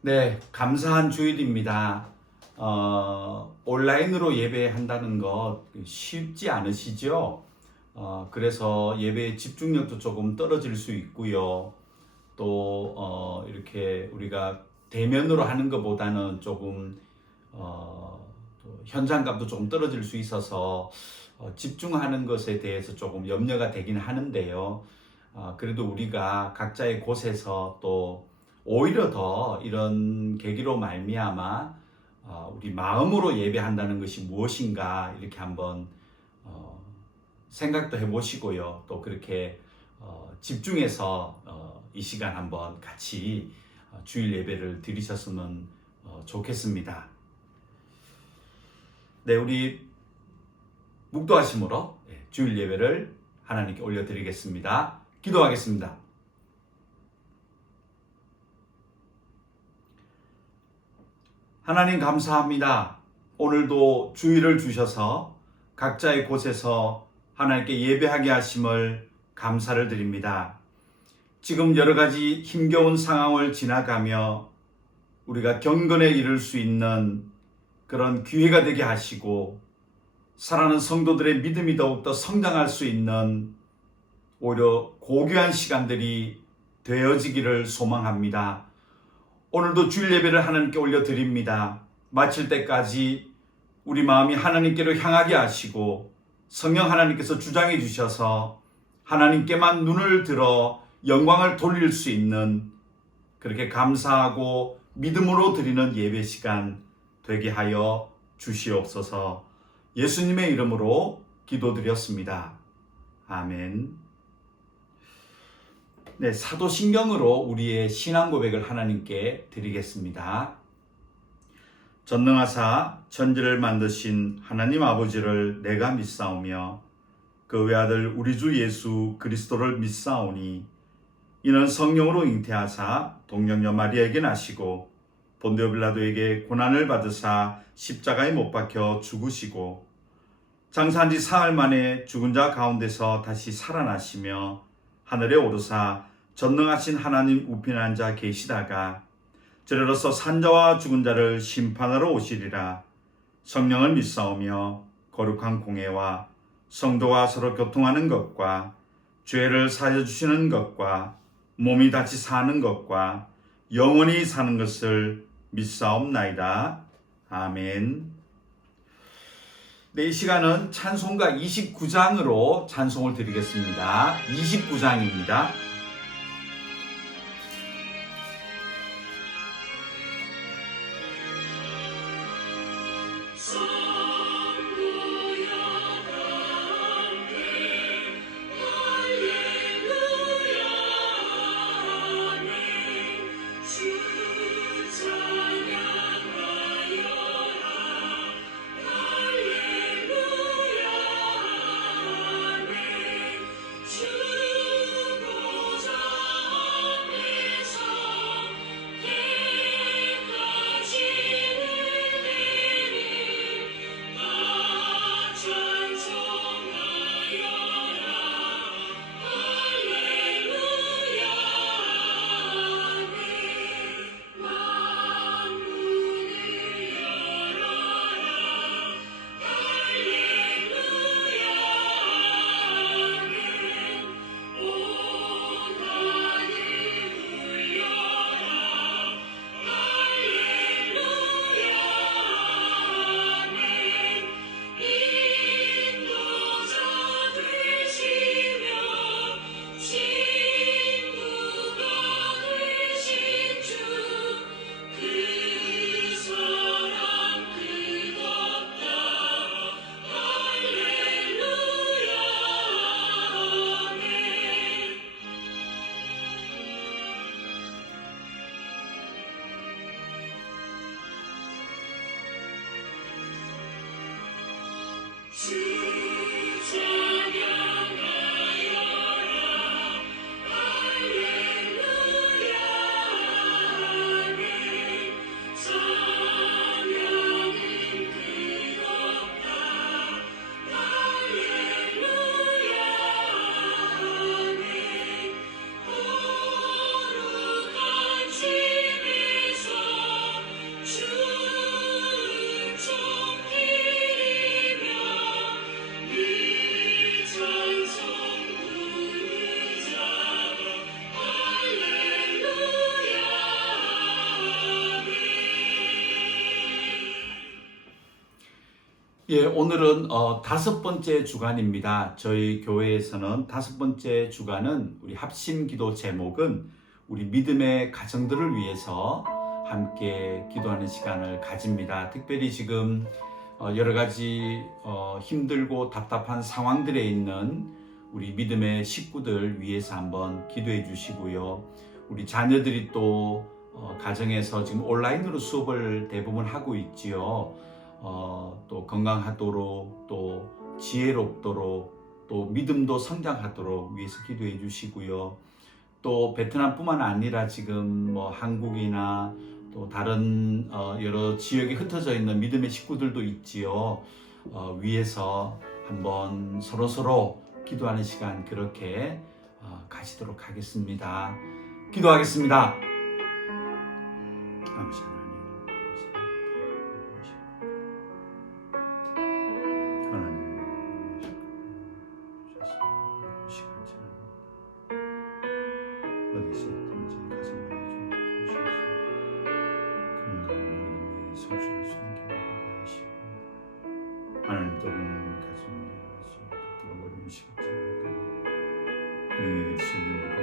네, 감사한 주일입니다. 온라인으로 예배한다는 거 쉽지 않으시죠? 그래서 예배의 집중력도 조금 떨어질 수 있고요. 또, 이렇게 우리가 대면으로 하는 것보다는 조금, 또 현장감도 조금 떨어질 수 있어서 집중하는 것에 대해서 조금 염려가 되긴 하는데요. 그래도 우리가 각자의 곳에서 또 오히려 더 이런 계기로 말미암아 우리 마음으로 예배한다는 것이 무엇인가 이렇게 한번 생각도 해보시고요. 또 그렇게 집중해서 이 시간 한번 같이 주일 예배를 드리셨으면 좋겠습니다. 네, 우리 묵도하심으로 주일 예배를 하나님께 올려드리겠습니다. 기도하겠습니다. 하나님 감사합니다. 오늘도 주일을 주셔서 각자의 곳에서 하나님께 예배하게 하심을 감사를 드립니다. 지금 여러 가지 힘겨운 상황을 지나가며 우리가 경건에 이를 수 있는 그런 기회가 되게 하시고 사랑하는 성도들의 믿음이 더욱더 성장할 수 있는 오히려 고귀한 시간들이 되어지기를 소망합니다. 오늘도 주일 예배를 하나님께 올려드립니다. 마칠 때까지 우리 마음이 하나님께로 향하게 하시고 성령 하나님께서 주장해 주셔서 하나님께만 눈을 들어 영광을 돌릴 수 있는 그렇게 감사하고 믿음으로 드리는 예배 시간 되게 하여 주시옵소서. 예수님의 이름으로 기도드렸습니다. 아멘. 네, 사도신경으로 우리의 신앙 고백을 하나님께 드리겠습니다. 전능하사 천지를 만드신 하나님 아버지를 내가 믿사오며 그 외아들 우리 주 예수 그리스도를 믿사오니 이는 성령으로 잉태하사 동정녀 마리아에게 나시고 본디오 빌라도에게 고난을 받으사 십자가에 못 박혀 죽으시고 장사한 지 사흘 만에 죽은 자 가운데서 다시 살아나시며 하늘에 오르사 전능하신 하나님 우편에 앉아 계시다가 저리로서 산자와 죽은 자를 심판하러 오시리라. 성령을 믿사오며 거룩한 공회와 성도와 서로 교통하는 것과 죄를 사여 주시는 것과 몸이 다시 사는 것과 영원히 사는 것을 믿사옵나이다. 아멘. 네, 이 시간은 찬송가 29장으로 찬송을 드리겠습니다. 29장입니다. 예, 오늘은 5번째 주간입니다. 저희 교회에서는 5번째 주간은 우리 합심 기도 제목은 우리 믿음의 가정들을 위해서 함께 기도하는 시간을 가집니다. 특별히 지금 여러 가지 힘들고 답답한 상황들에 있는 우리 믿음의 식구들 위해서 한번 기도해 주시고요. 우리 자녀들이 또 가정에서 지금 온라인으로 수업을 대부분 하고 있지요. 또 건강하도록, 또 지혜롭도록, 또 믿음도 성장하도록 위해서 기도해 주시고요. 또 베트남뿐만 아니라 지금 뭐 한국이나 또 다른 여러 지역에 흩어져 있는 믿음의 식구들도 있지요. 위해서 한번 서로 기도하는 시간 그렇게 가지도록 하겠습니다. 기도하겠습니다. 아버지 하나님, 어디서 있든지 가정을 좀 건강을 성취할 수 있는 길을 하게 하시고, 하나님 또는 가정에 뜨거운 시간들도 능히 주시는 믿음과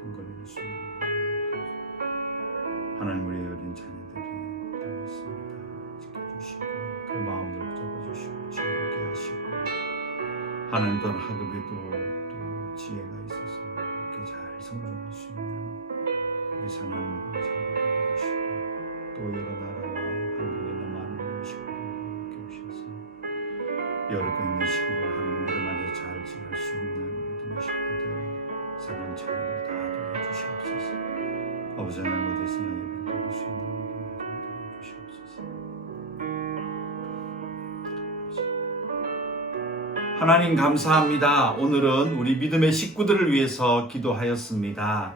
경건을 수 있는 하나님, 우리 어린 자녀들이 또 있습니다. 지켜주시고 그 마음을 잡아주시고 지혜롭게 하시고, 하나님 또한 학업에도 또 지혜가 있어서 이렇게 잘 성장할 수 있는 우리 하나님 믿음을 잡아주시고, 또 여러 나라와 한국에 있는 많은 식구들 이렇게 오셔서 여러 거 있는 식구들 하나님 믿음 안에 잘 지낼 수 있는 믿음의 식구들 사랑 자녀들 다 도와 주시옵소서. 아버지 하나님, 어디서나 예배를 드릴 수 있는 믿음을 좀 주시옵소서. 하나님 감사합니다. 오늘은 우리 믿음의 식구들을 위해서 기도하였습니다.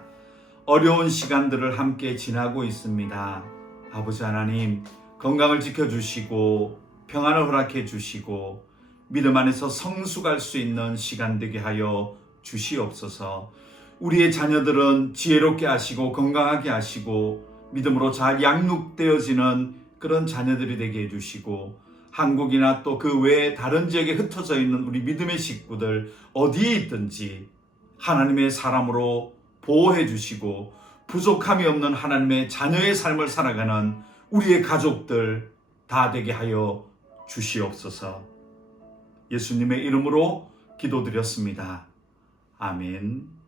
어려운 시간들을 함께 지나고 있습니다. 아버지 하나님, 건강을 지켜주시고 평안을 허락해 주시고 믿음 안에서 성숙할 수 있는 시간 되게 하여 주시옵소서. 우리의 자녀들은 지혜롭게 하시고 건강하게 하시고 믿음으로 잘 양육되어지는 그런 자녀들이 되게 해주시고, 한국이나 또 그 외에 다른 지역에 흩어져 있는 우리 믿음의 식구들 어디에 있든지 하나님의 사람으로 보호해 주시고, 부족함이 없는 하나님의 자녀의 삶을 살아가는 우리의 가족들 다 되게 하여 주시옵소서. 예수님의 이름으로 기도드렸습니다. 아멘.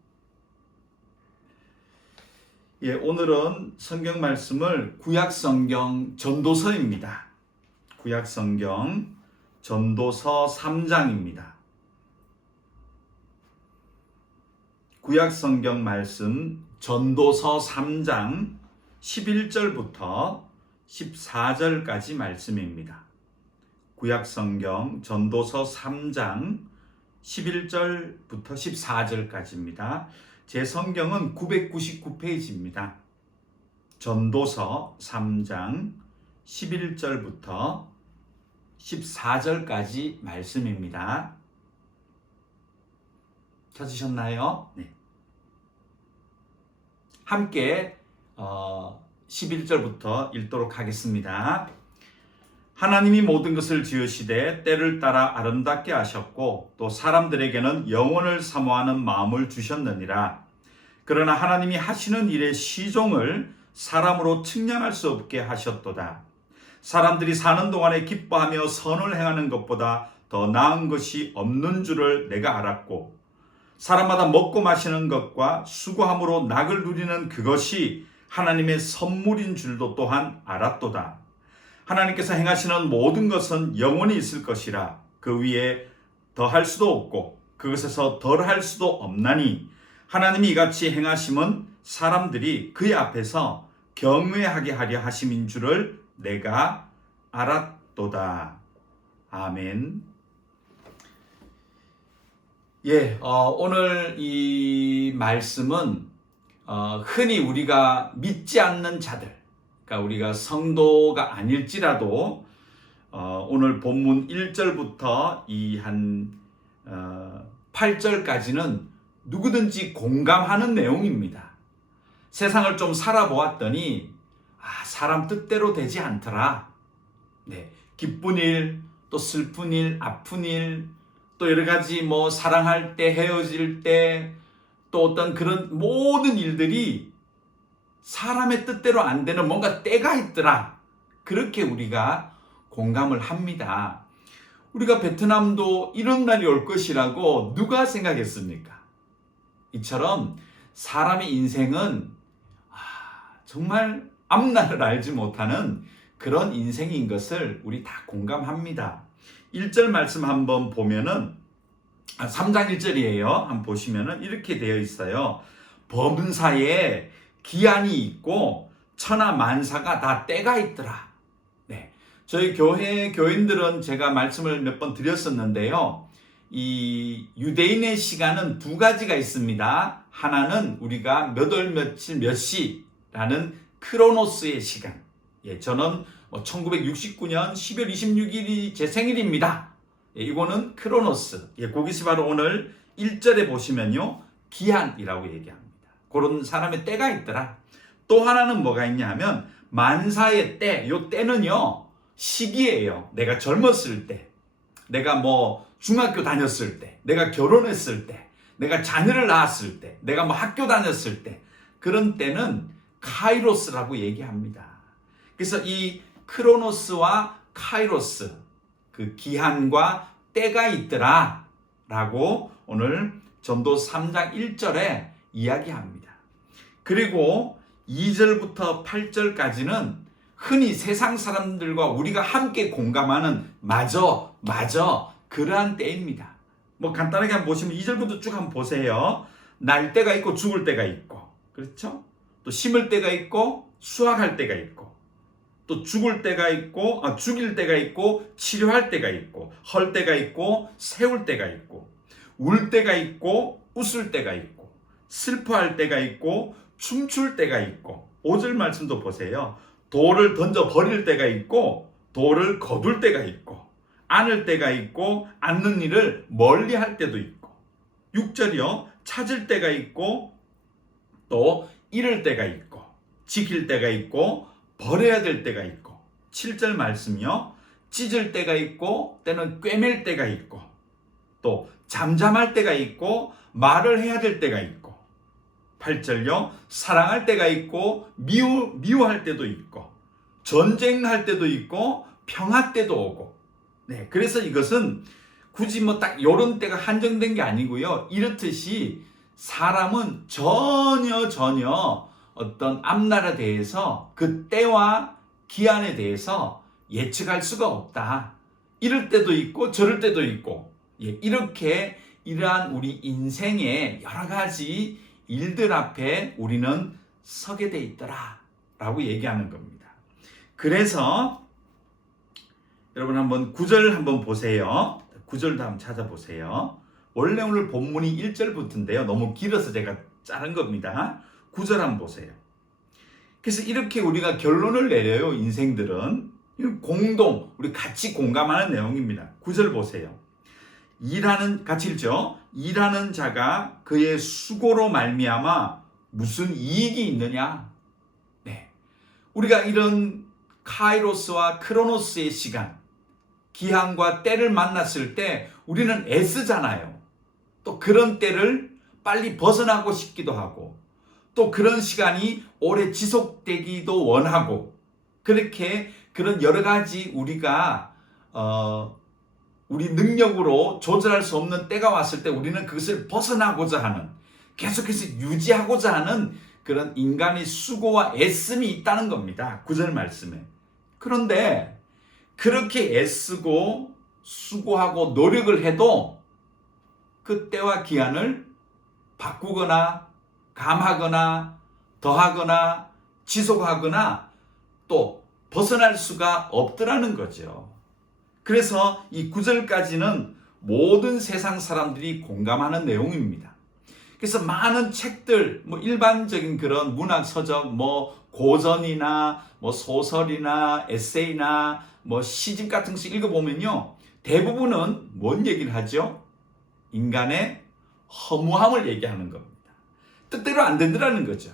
예, 오늘은 성경 말씀을 구약성경 전도서입니다. 구약성경 전도서 3장입니다. 구약성경 말씀 전도서 3장 11절부터 14절까지 말씀입니다. 구약성경 전도서 3장 11절부터 14절까지입니다. 제 성경은 999페이지입니다. 전도서 3장 11절부터 14절까지 말씀입니다. 찾으셨나요? 네. 함께 11절부터 읽도록 하겠습니다. 하나님이 모든 것을 지으시되 때를 따라 아름답게 하셨고 또 사람들에게는 영원을 사모하는 마음을 주셨느니라. 그러나 하나님이 하시는 일의 시종을 사람으로 측량할 수 없게 하셨도다. 사람들이 사는 동안에 기뻐하며 선을 행하는 것보다 더 나은 것이 없는 줄을 내가 알았고, 사람마다 먹고 마시는 것과 수고함으로 낙을 누리는 그것이 하나님의 선물인 줄도 또한 알았도다. 하나님께서 행하시는 모든 것은 영원히 있을 것이라 그 위에 더할 수도 없고 그것에서 덜할 수도 없나니, 하나님이 이같이 행하심은 사람들이 그의 앞에서 경외하게 하려 하심인 줄을 내가 알았도다. 아멘. 예, 오늘 이 말씀은 흔히 우리가 믿지 않는 자들, 그러니까 우리가 성도가 아닐지라도 오늘 본문 1절부터 이 한 8절까지는 누구든지 공감하는 내용입니다. 세상을 좀 살아보았더니 사람 뜻대로 되지 않더라. 네, 기쁜 일, 또 슬픈 일, 아픈 일, 또 여러 가지 뭐 사랑할 때, 헤어질 때, 또 어떤 그런 모든 일들이 사람의 뜻대로 안 되는 뭔가 때가 있더라. 그렇게 우리가 공감을 합니다. 우리가 베트남도 이런 날이 올 것이라고 누가 생각했습니까? 이처럼 사람의 인생은 정말 앞날을 알지 못하는 그런 인생인 것을 우리 다 공감합니다. 1절 말씀 한번 보면은 3장 1절이에요. 한번 보시면은 이렇게 되어 있어요. 범사에 기한이 있고 천하 만사가 다 때가 있더라. 네. 저희 교인들은 제가 말씀을 몇 번 드렸었는데요. 이 유대인의 시간은 두 가지가 있습니다. 하나는 우리가 몇 월 며칠 몇 시라는 크로노스의 시간. 예, 저는 1969년 12월 26일이 제 생일입니다. 예, 이거는 크로노스. 예, 거기서 바로 오늘 1절에 보시면요. 기한이라고 얘기합니다. 그런 사람의 때가 있더라. 또 하나는 뭐가 있냐 하면 만사의 때. 요 때는요. 시기예요. 내가 젊었을 때. 내가 뭐 중학교 다녔을 때. 내가 결혼했을 때. 내가 자녀를 낳았을 때. 내가 뭐 학교 다녔을 때. 그런 때는 카이로스라고 얘기합니다. 그래서 이 크로노스와 카이로스, 그 기한과 때가 있더라 라고 오늘 전도 3장 1절에 이야기합니다. 그리고 2절부터 8절까지는 흔히 세상 사람들과 우리가 함께 공감하는 맞아 그러한 때입니다. 뭐 간단하게 한번 보시면 2절부터 쭉 한번 보세요. 날 때가 있고 죽을 때가 있고, 그렇죠? 또 심을 때가 있고 수확할 때가 있고, 또 죽을 때가 있고, 죽일 때가 있고, 치료할 때가 있고, 헐 때가 있고, 세울 때가 있고, 울 때가 있고, 웃을 때가 있고, 슬퍼할 때가 있고, 춤출 때가 있고. 5절 말씀도 보세요. 돌을 던져 버릴 때가 있고, 돌을 거둘 때가 있고, 안을 때가 있고, 안는 일을 멀리 할 때도 있고. 6절이요. 찾을 때가 있고, 또 잃을 때가 있고, 지킬 때가 있고, 버려야 될 때가 있고. 7절 말씀이요. 찢을 때가 있고 때는 꿰맬 때가 있고, 또 잠잠할 때가 있고 말을 해야 될 때가 있고. 8절요. 사랑할 때가 있고 미워할 때도 있고, 전쟁할 때도 있고 평화 때도 오고. 네, 그래서 이것은 굳이 뭐 딱 요런 때가 한정된 게 아니고요. 이렇듯이 사람은 전혀 어떤 앞날에 대해서 그 때와 기한에 대해서 예측할 수가 없다. 이럴 때도 있고 저럴 때도 있고, 예, 이렇게 이러한 우리 인생의 여러 가지 일들 앞에 우리는 서게 돼 있더라 라고 얘기하는 겁니다. 그래서 여러분 한번 9절 한번 보세요. 9절도 한번 찾아보세요. 원래 오늘 본문이 1절부터인데요. 너무 길어서 제가 자른 겁니다. 9절 한번 보세요. 그래서 이렇게 우리가 결론을 내려요. 인생들은 공동, 우리 같이 공감하는 내용입니다. 9절 보세요. 같이 읽죠. 일하는 자가 그의 수고로 말미암아 무슨 이익이 있느냐. 네, 우리가 이런 카이로스와 크로노스의 시간, 기한과 때를 만났을 때 우리는 애쓰잖아요. 또 그런 때를 빨리 벗어나고 싶기도 하고, 또 그런 시간이 오래 지속되기도 원하고, 그렇게 그런 여러 가지 우리가 우리 능력으로 조절할 수 없는 때가 왔을 때 우리는 그것을 벗어나고자 하는, 계속해서 유지하고자 하는 그런 인간의 수고와 애씀이 있다는 겁니다. 9절 말씀에. 그런데 그렇게 애쓰고 수고하고 노력을 해도 그 때와 기한을 바꾸거나 감하거나 더하거나 지속하거나 또 벗어날 수가 없더라는 거죠. 그래서 이 9절까지는 모든 세상 사람들이 공감하는 내용입니다. 그래서 많은 책들, 뭐 일반적인 그런 문학 서적, 뭐 고전이나 뭐 소설이나 에세이나 뭐 시집 같은 거 읽어보면요, 대부분은 뭔 얘기를 하죠? 인간의 허무함을 얘기하는 겁니다. 뜻대로 안 된다는 거죠.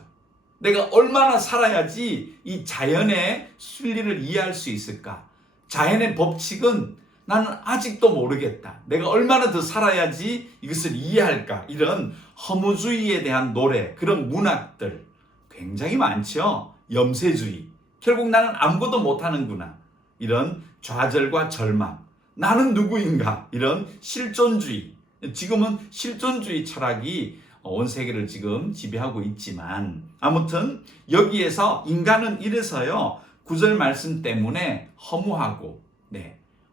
내가 얼마나 살아야지 이 자연의 순리를 이해할 수 있을까? 자연의 법칙은 나는 아직도 모르겠다. 내가 얼마나 더 살아야지 이것을 이해할까? 이런 허무주의에 대한 노래, 그런 문학들 굉장히 많죠. 염세주의. 결국 나는 아무것도 못하는구나. 이런 좌절과 절망. 나는 누구인가? 이런 실존주의. 지금은 실존주의 철학이 온 세계를 지금 지배하고 있지만, 아무튼 여기에서 인간은 이래서요, 9절 말씀 때문에 허무하고,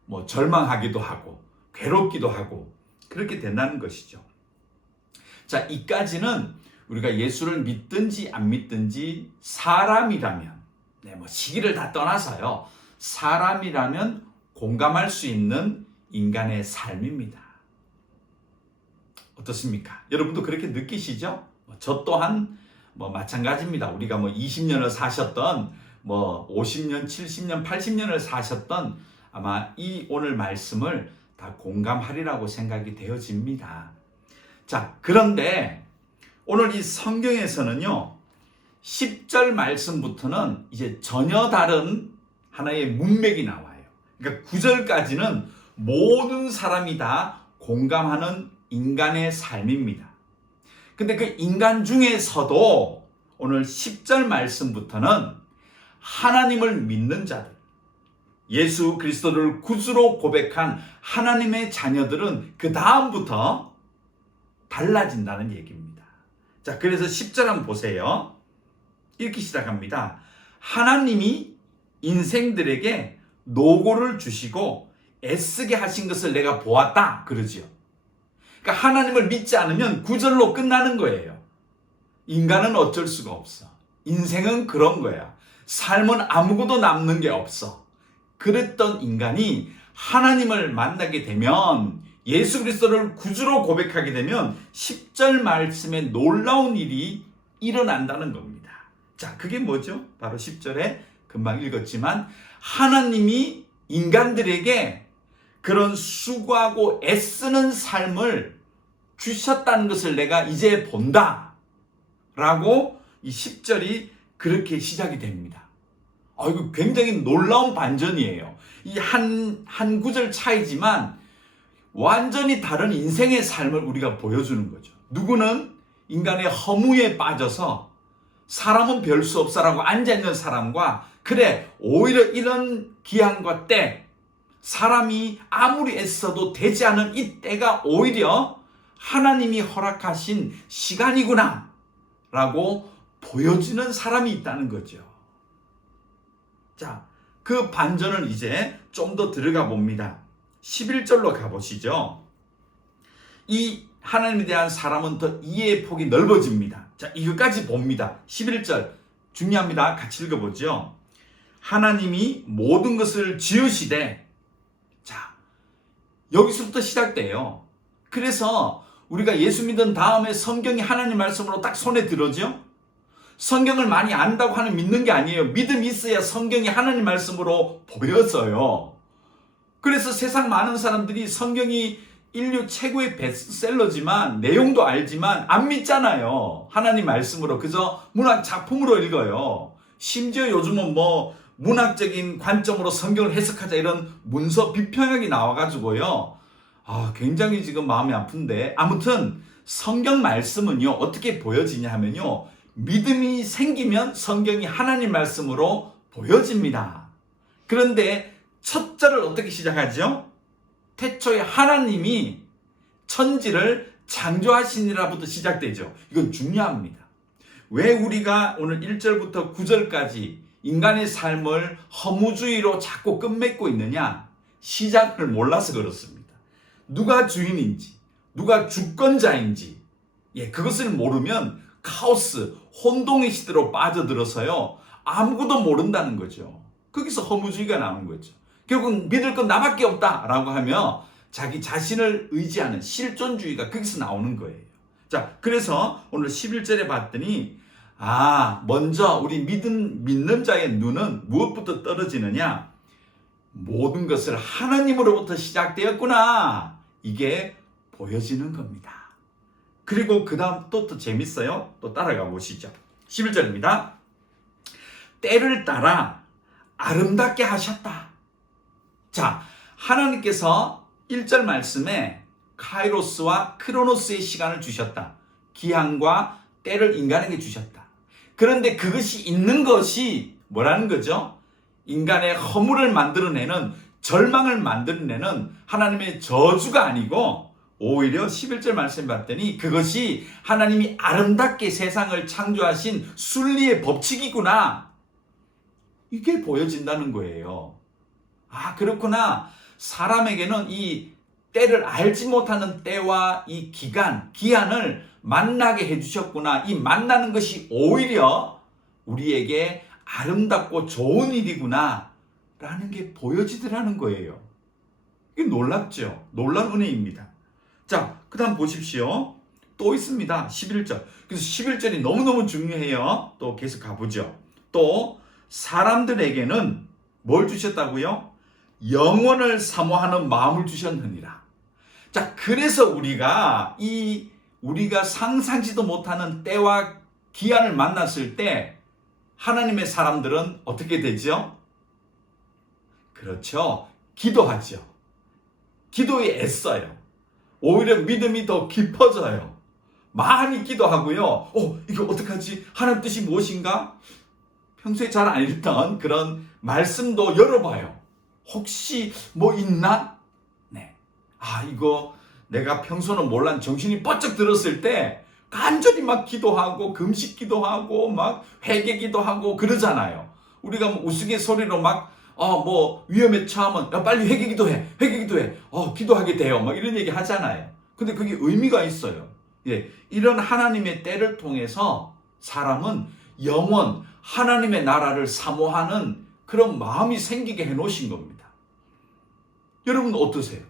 뭐 절망하기도 하고 괴롭기도 하고 그렇게 된다는 것이죠. 자, 이까지는 우리가 예수를 믿든지 안 믿든지 사람이라면, 뭐 시기를 다 떠나서요, 사람이라면 공감할 수 있는 인간의 삶입니다. 어떻습니까? 여러분도 그렇게 느끼시죠? 저 또한 마찬가지입니다. 우리가 20년을 사셨던 50년, 70년, 80년을 사셨던 아마 이 오늘 말씀을 다 공감하리라고 생각이 되어집니다. 자, 그런데 오늘 이 성경에서는요, 10절 말씀부터는 이제 전혀 다른 하나의 문맥이 나와요. 그러니까 9절까지는 모든 사람이 다 공감하는 인간의 삶입니다. 근데 그 인간 중에서도 오늘 10절 말씀부터는 하나님을 믿는 자들, 예수 그리스도를 구주로 고백한 하나님의 자녀들은 그 다음부터 달라진다는 얘기입니다. 자, 그래서 10절 한번 보세요. 이렇게 시작합니다. 하나님이 인생들에게 노고를 주시고 애쓰게 하신 것을 내가 보았다, 그러지요. 그러니까 하나님을 믿지 않으면 9절로 끝나는 거예요. 인간은 어쩔 수가 없어. 인생은 그런 거야. 삶은 아무것도 남는 게 없어. 그랬던 인간이 하나님을 만나게 되면, 예수 그리스도를 구주로 고백하게 되면 10절 말씀에 놀라운 일이 일어난다는 겁니다. 자, 그게 뭐죠? 바로 10절에 금방 읽었지만, 하나님이 인간들에게 그런 수고하고 애쓰는 삶을 주셨다는 것을 내가 이제 본다 라고 이 10절이 그렇게 시작이 됩니다. 이거 굉장히 놀라운 반전이에요. 이 한 구절 차이지만 완전히 다른 인생의 삶을 우리가 보여주는 거죠. 누구는 인간의 허무에 빠져서 사람은 별 수 없어라고 앉아있는 사람과, 그래, 오히려 이런 기한과 때, 사람이 아무리 애써도 되지 않은 이 때가 오히려 하나님이 허락하신 시간이구나 라고 보여지는 사람이 있다는 거죠. 자, 그 반전을 이제 좀 더 들어가 봅니다. 11절로 가보시죠. 이 하나님에 대한 사람은 더 이해의 폭이 넓어집니다. 자, 이것까지 봅니다. 11절 중요합니다. 같이 읽어보죠. 하나님이 모든 것을 지으시되, 자, 여기서부터 시작돼요. 그래서 우리가 예수 믿은 다음에 성경이 하나님 말씀으로 딱 손에 들어죠. 성경을 많이 안다고 하는 믿는 게 아니에요. 믿음이 있어야 성경이 하나님 말씀으로 보여져요. 그래서 세상 많은 사람들이 성경이 인류 최고의 베스트셀러지만, 내용도 알지만 안 믿잖아요. 하나님 말씀으로 그저 문학 작품으로 읽어요. 심지어 요즘은 문학적인 관점으로 성경을 해석하자 이런 문서 비평학이 나와가지고요, 굉장히 지금 마음이 아픈데, 아무튼 성경 말씀은요 어떻게 보여지냐 하면요, 믿음이 생기면 성경이 하나님 말씀으로 보여집니다. 그런데 첫 절을 어떻게 시작하죠? 태초에 하나님이 천지를 창조하시니라부터 시작되죠. 이건 중요합니다. 왜 우리가 오늘 1절부터 9절까지 인간의 삶을 허무주의로 자꾸 끝맺고 있느냐? 시작을 몰라서 그렇습니다. 누가 주인인지, 누가 주권자인지, 그것을 모르면 카오스, 혼동의 시대로 빠져들어서요, 아무것도 모른다는 거죠. 거기서 허무주의가 나오는 거죠. 결국 믿을 건 나밖에 없다라고 하며 자기 자신을 의지하는 실존주의가 거기서 나오는 거예요. 자, 그래서 오늘 11절에 봤더니, 먼저 우리 믿는 자의 눈은 무엇부터 떨어지느냐? 모든 것을 하나님으로부터 시작되었구나. 이게 보여지는 겁니다. 그리고 그 다음 또 재밌어요. 또 따라가 보시죠. 11절입니다. 때를 따라 아름답게 하셨다. 자, 하나님께서 1절 말씀에 카이로스와 크로노스의 시간을 주셨다. 기한과 때를 인간에게 주셨다. 그런데 그것이 있는 것이 뭐라는 거죠? 인간의 허물을 만들어내는, 절망을 만들어내는 하나님의 저주가 아니고 오히려 11절 말씀 봤더니 그것이 하나님이 아름답게 세상을 창조하신 순리의 법칙이구나. 이게 보여진다는 거예요. 아, 그렇구나. 사람에게는 이 때를 알지 못하는 때와 이 기한을 만나게 해주셨구나. 이 만나는 것이 오히려 우리에게 아름답고 좋은 일이구나 라는 게 보여지더라는 거예요. 이게 놀랍죠? 놀라운 은혜입니다. 자, 그 다음 보십시오. 또 있습니다. 11절. 그래서 11절이 너무너무 중요해요. 또 계속 가보죠. 또 사람들에게는 뭘 주셨다고요? 영원을 사모하는 마음을 주셨느니라. 자, 그래서 우리가 상상지도 못하는 때와 기한을 만났을 때 하나님의 사람들은 어떻게 되죠? 그렇죠. 기도하죠. 기도에 애써요. 오히려 믿음이 더 깊어져요. 많이 기도하고요. 이거 어떡하지? 하나님 뜻이 무엇인가? 평소에 잘 안 읽던 그런 말씀도 열어봐요. 혹시 뭐 있나? 네. 이거 내가 평소는 몰랐는 정신이 번쩍 들었을 때 간절히 막 기도하고 금식 기도하고 막 회개 기도하고 그러잖아요. 우리가 뭐 우스갯소리로 막 뭐 위험에 처하면 야, 빨리 회개 기도해. 기도하게 돼요. 막 이런 얘기 하잖아요. 근데 그게 의미가 있어요. 예. 이런 하나님의 때를 통해서 사람은 영원 하나님의 나라를 사모하는 그런 마음이 생기게 해 놓으신 겁니다. 여러분 어떠세요?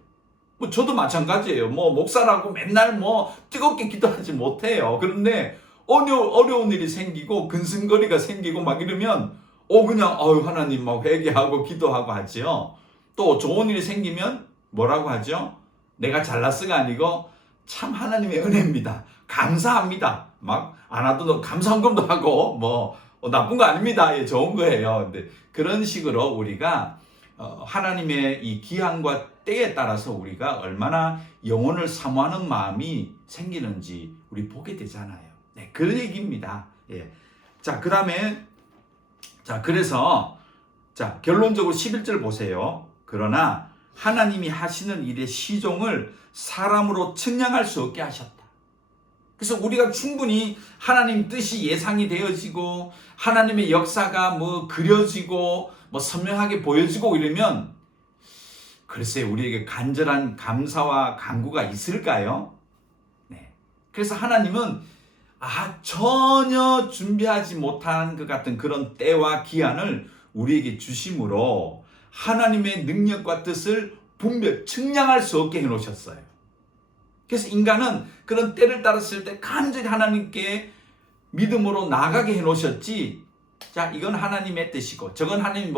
뭐 저도 마찬가지예요. 뭐 목사라고 맨날 뭐 뜨겁게 기도하지 못해요. 그런데 어려운 일이 생기고 근심거리가 생기고 막 이러면 그냥 하나님 막 회개하고 기도하고 하지요. 또 좋은 일이 생기면 뭐라고 하죠? 내가 잘났어가 아니고 참 하나님의 은혜입니다. 감사합니다. 막 안 와도 감사헌금도 하고 뭐 나쁜 거 아닙니다. 예, 좋은 거예요. 근데 그런 식으로 우리가 하나님의 이 기한과 때에 따라서 우리가 얼마나 영혼을 사모하는 마음이 생기는지 우리 보게 되잖아요. 네, 그런 얘기입니다. 예. 자, 그 다음에 그래서 결론적으로 11절 보세요. 그러나 하나님이 하시는 일의 시종을 사람으로 측량할 수 없게 하셨다. 그래서 우리가 충분히 하나님 뜻이 예상이 되어지고 하나님의 역사가 뭐 그려지고 뭐 선명하게 보여지고 이러면 글쎄 우리에게 간절한 감사와 간구가 있을까요? 네. 그래서 하나님은 전혀 준비하지 못한 것 같은 그런 때와 기한을 우리에게 주심으로 하나님의 능력과 뜻을 분별 측량할 수 없게 해놓으셨어요. 그래서 인간은 그런 때를 따랐을 때 간절히 하나님께 믿음으로 나가게 해놓으셨지. 자, 이건 하나님의 뜻이고 저건 하나님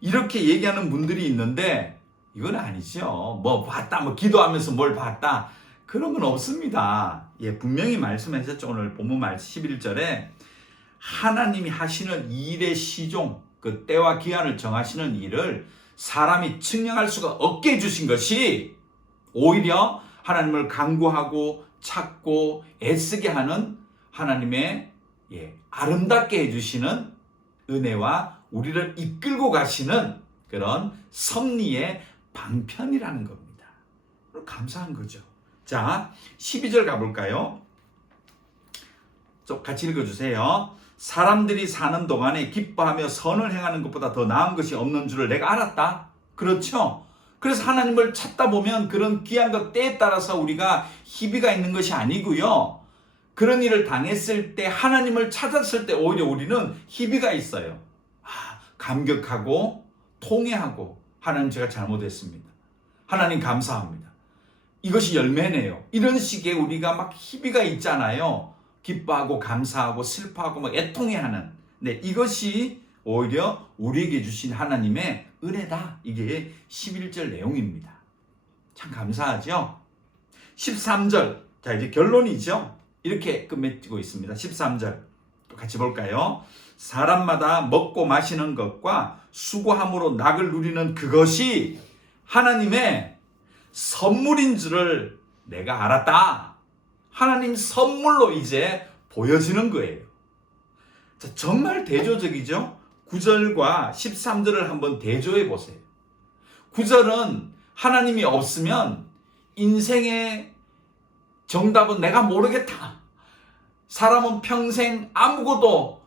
이렇게 얘기하는 분들이 있는데 이건 아니죠. 봤다, 기도하면서 뭘 봤다. 그런 건 없습니다. 예, 분명히 말씀하셨죠. 오늘 본문 말씀 11절에 하나님이 하시는 일의 시종, 그 때와 기한을 정하시는 일을 사람이 측량할 수가 없게 해주신 것이 오히려 하나님을 간구하고 찾고 애쓰게 하는 하나님의 아름답게 해주시는 은혜와 우리를 이끌고 가시는 그런 섭리의 방편이라는 겁니다. 감사한 거죠. 자, 12절 가볼까요? 좀 같이 읽어주세요. 사람들이 사는 동안에 기뻐하며 선을 행하는 것보다 더 나은 것이 없는 줄을 내가 알았다. 그렇죠? 그래서 하나님을 찾다 보면 그런 기한과 때에 따라서 우리가 희비가 있는 것이 아니고요. 그런 일을 당했을 때 하나님을 찾았을 때 오히려 우리는 희비가 있어요. 감격하고 통회하고 하나님 제가 잘못했습니다. 하나님 감사합니다. 이것이 열매네요. 이런 식의 우리가 막 희비가 있잖아요. 기뻐하고 감사하고 슬퍼하고 막 애통해하는. 네, 이것이 오히려 우리에게 주신 하나님의 은혜다. 이게 11절 내용입니다. 참 감사하죠? 13절. 자, 이제 결론이죠. 이렇게 끝맺고 있습니다. 13절. 또 같이 볼까요? 사람마다 먹고 마시는 것과 수고함으로 낙을 누리는 그것이 하나님의 선물인 줄을 내가 알았다. 하나님 선물로 이제 보여지는 거예요. 자, 정말 대조적이죠? 9절과 13절을 한번 대조해 보세요. 9절은 하나님이 없으면 인생의 정답은 내가 모르겠다. 사람은 평생 아무것도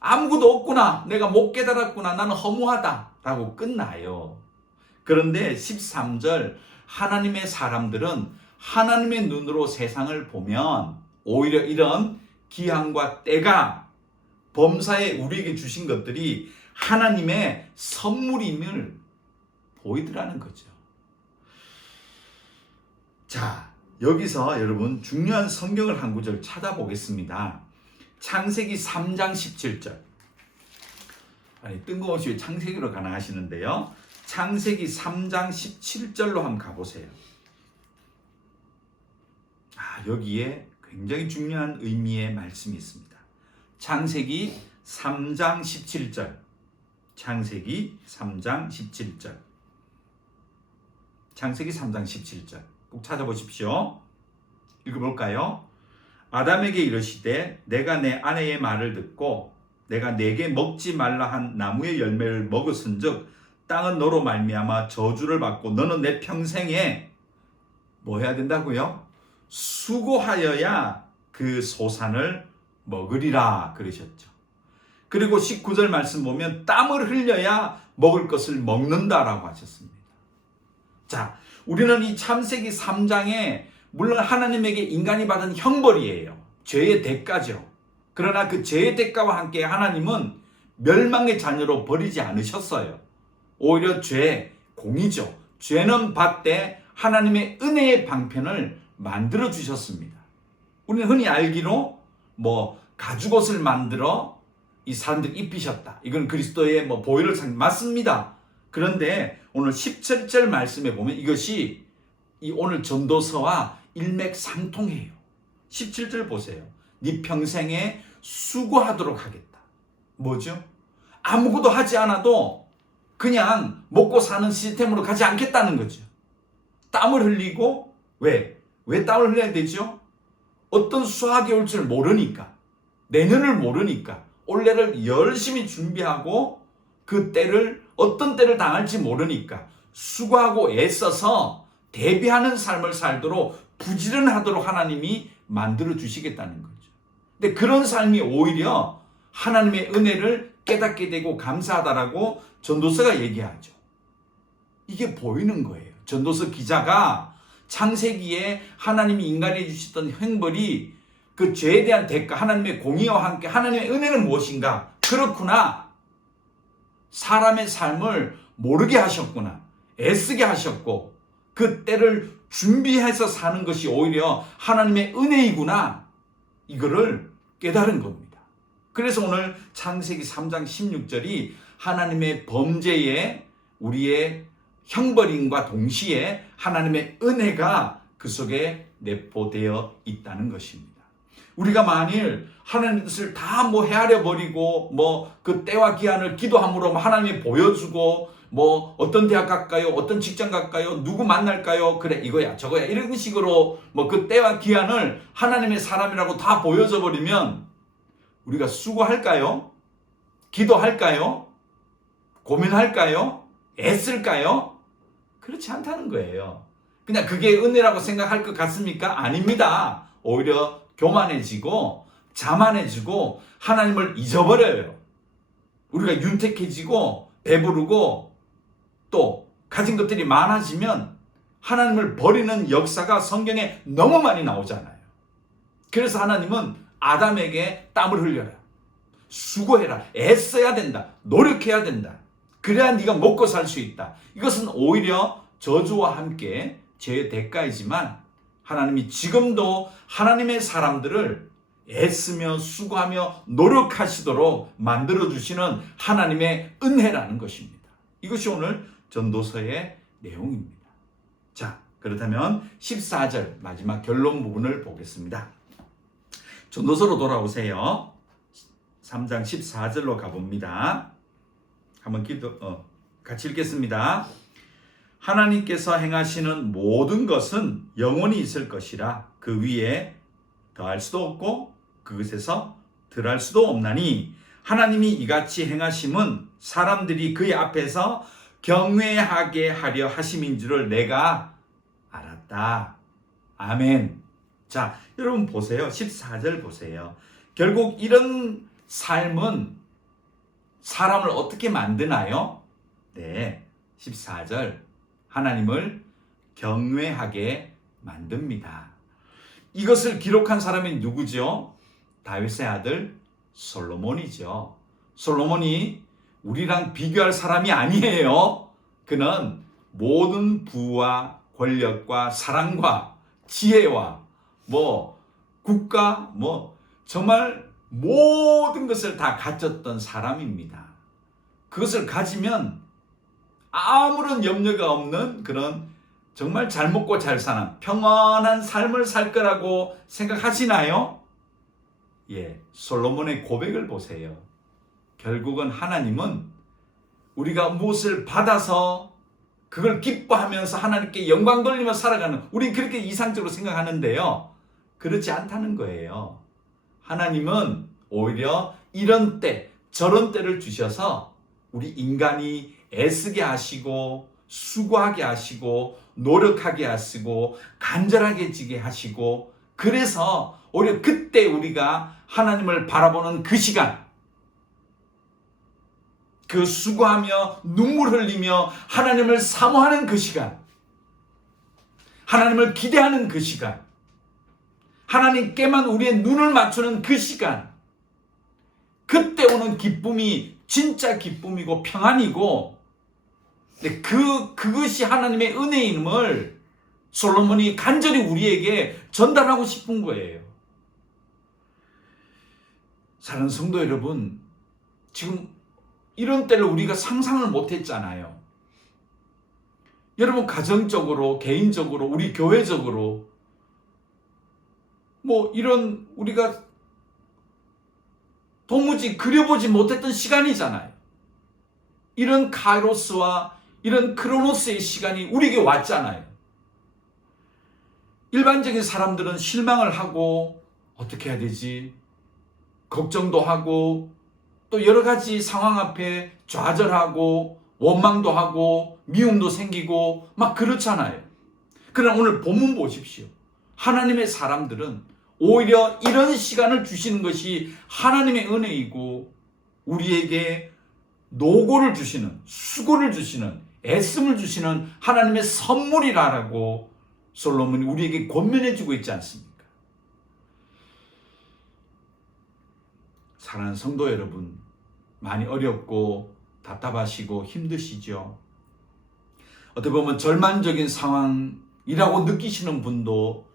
없구나. 내가 못 깨달았구나. 나는 허무하다. 라고 끝나요. 그런데 13절 하나님의 사람들은 하나님의 눈으로 세상을 보면 오히려 이런 기한과 때가 범사에 우리에게 주신 것들이 하나님의 선물임을 보이더라는 거죠. 자, 여기서 여러분 중요한 성경을 한 구절 찾아보겠습니다. 창세기 3장 17절. 아니, 뜬금없이 창세기로 가나 하시는데요. 창세기 3장 17절로 한번 가보세요. 여기에 굉장히 중요한 의미의 말씀이 있습니다. 창세기 3장 17절. 창세기 3장 17절. 창세기 3장 17절. 꼭 찾아보십시오. 읽어볼까요? 아담에게 이르시되 내가 내 아내의 말을 듣고 내가 내게 먹지 말라 한 나무의 열매를 먹었은즉 땅은 너로 말미암아 저주를 받고 너는 내 평생에 뭐 해야 된다고요? 수고하여야 그 소산을 먹으리라 그러셨죠. 그리고 19절 말씀 보면 땀을 흘려야 먹을 것을 먹는다라고 하셨습니다. 자, 우리는 이 창세기 3장에 물론 하나님에게 인간이 받은 형벌이에요. 죄의 대가죠. 그러나 그 죄의 대가와 함께 하나님은 멸망의 자녀로 버리지 않으셨어요. 오히려 죄, 공이죠. 죄는 받되 하나님의 은혜의 방편을 만들어 주셨습니다. 우리는 흔히 알기로 가죽옷을 만들어 이 사람들 입히셨다. 이건 그리스도의 보혈을 맞습니다. 그런데 오늘 17절 말씀에 보면 이것이 이 오늘 전도서와 일맥상통해요. 17절 보세요. 네 평생에 수고하도록 하겠다. 뭐죠? 아무것도 하지 않아도 그냥 먹고 사는 시스템으로 가지 않겠다는 거죠. 땀을 흘리고 왜 땀을 흘려야 되죠? 어떤 수학이 올 줄 모르니까, 내년을 모르니까 올해를 열심히 준비하고 그 때를 어떤 때를 당할지 모르니까 수고하고 애써서 대비하는 삶을 살도록 부지런하도록 하나님이 만들어 주시겠다는 거죠. 근데 그런 삶이 오히려 하나님의 은혜를 깨닫게 되고 감사하다라고 전도서가 얘기하죠. 이게 보이는 거예요. 전도서 기자가 창세기에 하나님이 인간에게 주셨던 형벌이 그 죄에 대한 대가, 하나님의 공의와 함께 하나님의 은혜는 무엇인가? 그렇구나. 사람의 삶을 모르게 하셨구나. 애쓰게 하셨고 그 때를 준비해서 사는 것이 오히려 하나님의 은혜이구나. 이거를 깨달은 겁니다. 그래서 오늘 창세기 3장 16절이 하나님의 범죄에 우리의 형벌임과 동시에 하나님의 은혜가 그 속에 내포되어 있다는 것입니다. 우리가 만일 하나님의 뜻을 다 헤아려 버리고 그 때와 기한을 기도함으로 하나님이 보여주고 어떤 대학 갈까요? 어떤 직장 갈까요? 누구 만날까요? 그래 이거야 저거야 이런 식으로 그 때와 기한을 하나님의 사람이라고 다 보여줘 버리면 우리가 수고할까요? 기도할까요? 고민할까요? 애쓸까요? 그렇지 않다는 거예요. 그냥 그게 은혜라고 생각할 것 같습니까? 아닙니다. 오히려 교만해지고 자만해지고 하나님을 잊어버려요. 우리가 윤택해지고 배부르고 또 가진 것들이 많아지면 하나님을 버리는 역사가 성경에 너무 많이 나오잖아요. 그래서 하나님은 아담에게 땀을 흘려라. 수고해라. 애써야 된다. 노력해야 된다. 그래야 네가 먹고 살 수 있다. 이것은 오히려 저주와 함께 죄의 대가이지만 하나님이 지금도 하나님의 사람들을 애쓰며 수고하며 노력하시도록 만들어주시는 하나님의 은혜라는 것입니다. 이것이 오늘 전도서의 내용입니다. 자, 그렇다면 14절 마지막 결론 부분을 보겠습니다. 전도서로 돌아오세요. 3장 14절로 가봅니다. 한번 같이 읽겠습니다. 하나님께서 행하시는 모든 것은 영원히 있을 것이라 그 위에 더할 수도 없고 그것에서 덜할 수도 없나니 하나님이 이같이 행하심은 사람들이 그의 앞에서 경외하게 하려 하심인 줄을 내가 알았다. 아멘. 자, 여러분 보세요. 14절 보세요. 결국 이런 삶은 사람을 어떻게 만드나요? 네, 14절. 하나님을 경외하게 만듭니다. 이것을 기록한 사람이 누구죠? 다윗의 아들 솔로몬이죠. 솔로몬이 우리랑 비교할 사람이 아니에요. 그는 모든 부와 권력과 사랑과 지혜와 국가 정말 모든 것을 다 갖췄던 사람입니다. 그것을 가지면 아무런 염려가 없는 그런 정말 잘 먹고 잘 사는 평안한 삶을 살 거라고 생각하시나요? 예, 솔로몬의 고백을 보세요. 결국은 하나님은 우리가 무엇을 받아서 그걸 기뻐하면서 하나님께 영광 돌리며 살아가는, 우리 그렇게 이상적으로 생각하는데요. 그렇지 않다는 거예요. 하나님은 오히려 이런 때, 저런 때를 주셔서 우리 인간이 애쓰게 하시고 수고하게 하시고 노력하게 하시고 간절하게 지게 하시고, 그래서 오히려 그때 우리가 하나님을 바라보는 그 시간, 그 수고하며 눈물 흘리며 하나님을 사모하는 그 시간, 하나님을 기대하는 그 시간, 하나님께만 우리의 눈을 맞추는 그 시간, 그때 오는 기쁨이 진짜 기쁨이고 평안이고, 그것이 하나님의 은혜임을 솔로몬이 간절히 우리에게 전달하고 싶은 거예요. 사랑하는 성도 여러분, 지금 이런 때를 우리가 상상을 못했잖아요. 여러분 가정적으로, 개인적으로, 우리 교회적으로 이런 우리가 도무지 그려보지 못했던 시간이잖아요. 이런 카이로스와 이런 크로노스의 시간이 우리에게 왔잖아요. 일반적인 사람들은 실망을 하고 어떻게 해야 되지? 걱정도 하고 또 여러 가지 상황 앞에 좌절하고 원망도 하고 미움도 생기고 막 그렇잖아요. 그러나 오늘 본문 보십시오. 하나님의 사람들은 오히려 이런 시간을 주시는 것이 하나님의 은혜이고 우리에게 노고를 주시는, 수고를 주시는, 애씀을 주시는 하나님의 선물이라고 솔로몬이 우리에게 권면해 주고 있지 않습니까? 사랑하는 성도 여러분, 많이 어렵고 답답하시고 힘드시죠? 어떻게 보면 절망적인 상황이라고 느끼시는 분도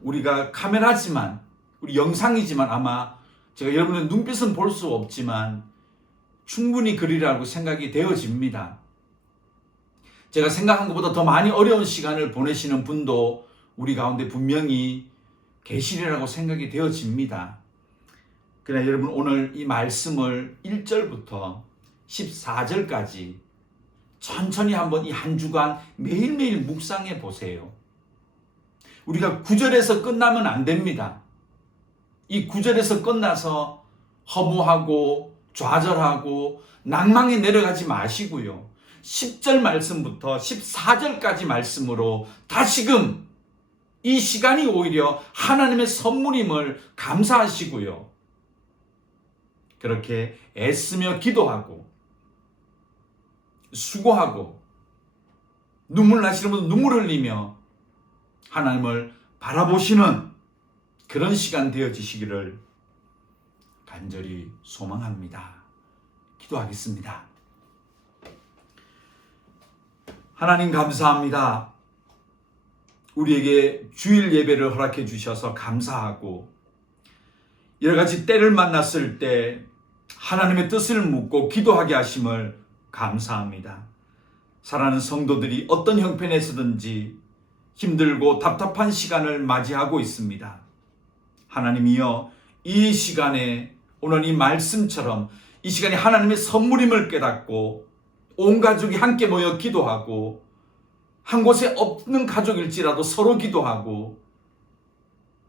우리가 카메라지만, 우리 영상이지만 아마 제가 여러분의 눈빛은 볼 수 없지만 충분히 그리라고 생각이 되어집니다. 제가 생각한 것보다 더 많이 어려운 시간을 보내시는 분도 우리 가운데 분명히 계시리라고 생각이 되어집니다. 그러나 여러분, 오늘 이 말씀을 1절부터 14절까지 천천히 한번 이 한 주간 매일매일 묵상해 보세요. 우리가 9절에서 끝나면 안 됩니다. 이 9절에서 끝나서 허무하고 좌절하고 낭망에 내려가지 마시고요. 10절 말씀부터 14절까지 말씀으로 다시금 이 시간이 오히려 하나님의 선물임을 감사하시고요. 그렇게 애쓰며 기도하고 수고하고 눈물 나시는 분은 눈물 흘리며 하나님을 바라보시는 그런 시간 되어지시기를 간절히 소망합니다. 기도하겠습니다. 하나님 감사합니다. 우리에게 주일 예배를 허락해 주셔서 감사하고, 여러 가지 때를 만났을 때 하나님의 뜻을 묻고 기도하게 하심을 감사합니다. 사랑하는 성도들이 어떤 형편에서든지 힘들고 답답한 시간을 맞이하고 있습니다. 하나님이여, 이 시간에 오늘 이 말씀처럼 이 시간이 하나님의 선물임을 깨닫고 온 가족이 함께 모여 기도하고 한 곳에 없는 가족일지라도 서로 기도하고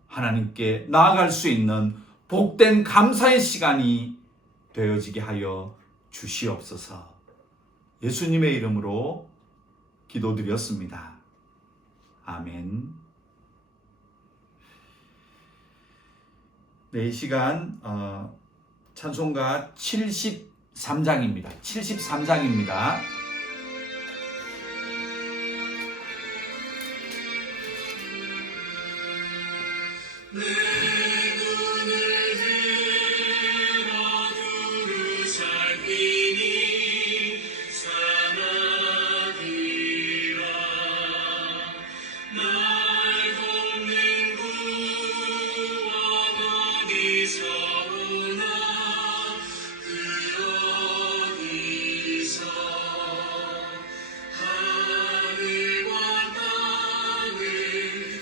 하나님께 나아갈 수 있는 복된 감사의 시간이 되어지게 하여 주시옵소서. 예수님의 이름으로 기도드렸습니다. 아멘. 네, 이 시간 찬송가 73장입니다. 73장입니다. 내 눈을 들어 두루 살피니 사나이라 날 돕는 구원 어디서 오나 그 어디서 하늘과 땅을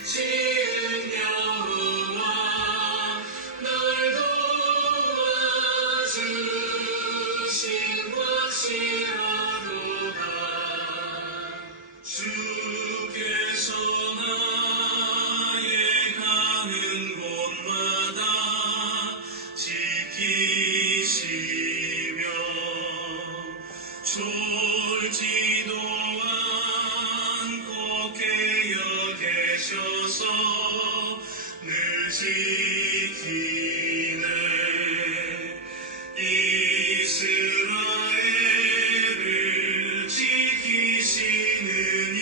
지은 여호와 널 도와주신 확실하도다. 주께서 나의 가는 곳마다 지키시며 졸지도 않고 깨어 계셔서 늘 지키네. 이스라엘을 지키시느니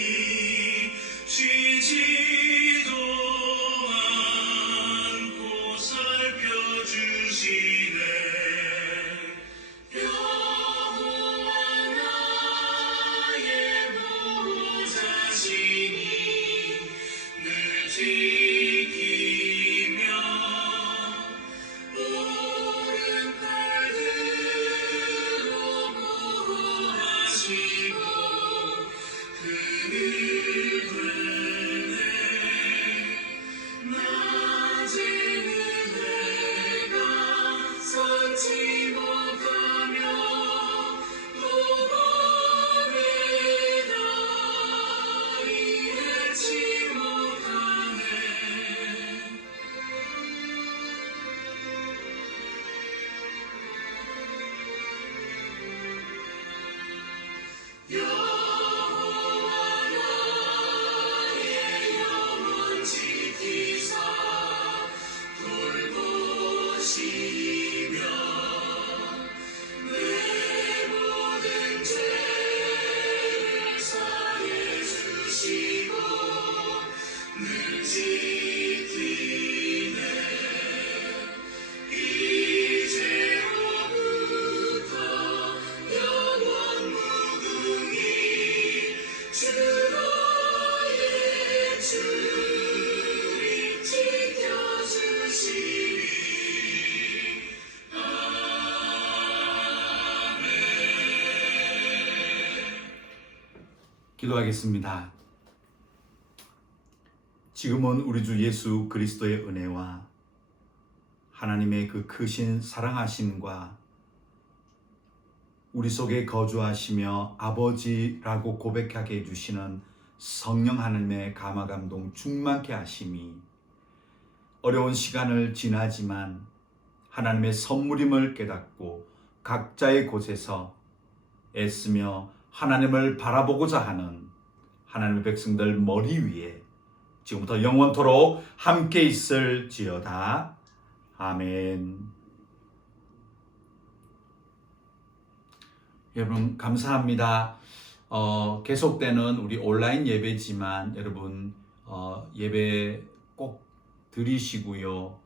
쉬지도 않고 살펴주시네. 여호와 나의 보호자시니 늘 지키며 오른팔들로 보호하시고 그늘 되네. 낮에는 해가 선지 못하며 또 밤에 달이 해치 못하네. 여호와 나의 영혼 지키사 돌보시며 내 모든 죄를 사해 주시고 늘 지키네. 이제로부터 영원 무궁히 주 너의 주를 지켜주시리. 기도하겠습니다. 지금은 우리 주 예수 그리스도의 은혜와 하나님의 그 크신 사랑하심과 우리 속에 거주하시며 아버지라고 고백하게 해주시는 성령 하나님의 감화감동 충만케 하심이 어려운 시간을 지나지만 하나님의 선물임을 깨닫고 각자의 곳에서 애쓰며 하나님을 바라보고자 하는 하나님의 백성들 머리 위에 지금부터 영원토록 함께 있을지어다. 아멘. 여러분 감사합니다. 계속되는 우리 온라인 예배지만 여러분 예배 꼭 드리시고요.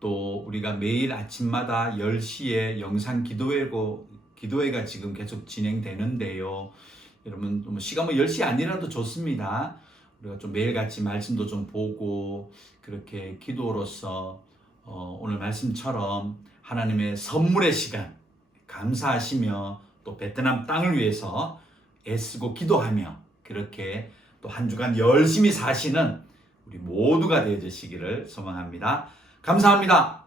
또 우리가 매일 아침마다 10시에 영상 기도회가 지금 계속 진행되는데요. 여러분 뭐 시간 10시 아니라도 좋습니다. 우리가 좀 매일같이 말씀도 좀 보고 그렇게 기도로서 오늘 말씀처럼 하나님의 선물의 시간 감사하시며 또 베트남 땅을 위해서 애쓰고 기도하며 그렇게 또 한 주간 열심히 사시는 우리 모두가 되어주시기를 소망합니다. 감사합니다.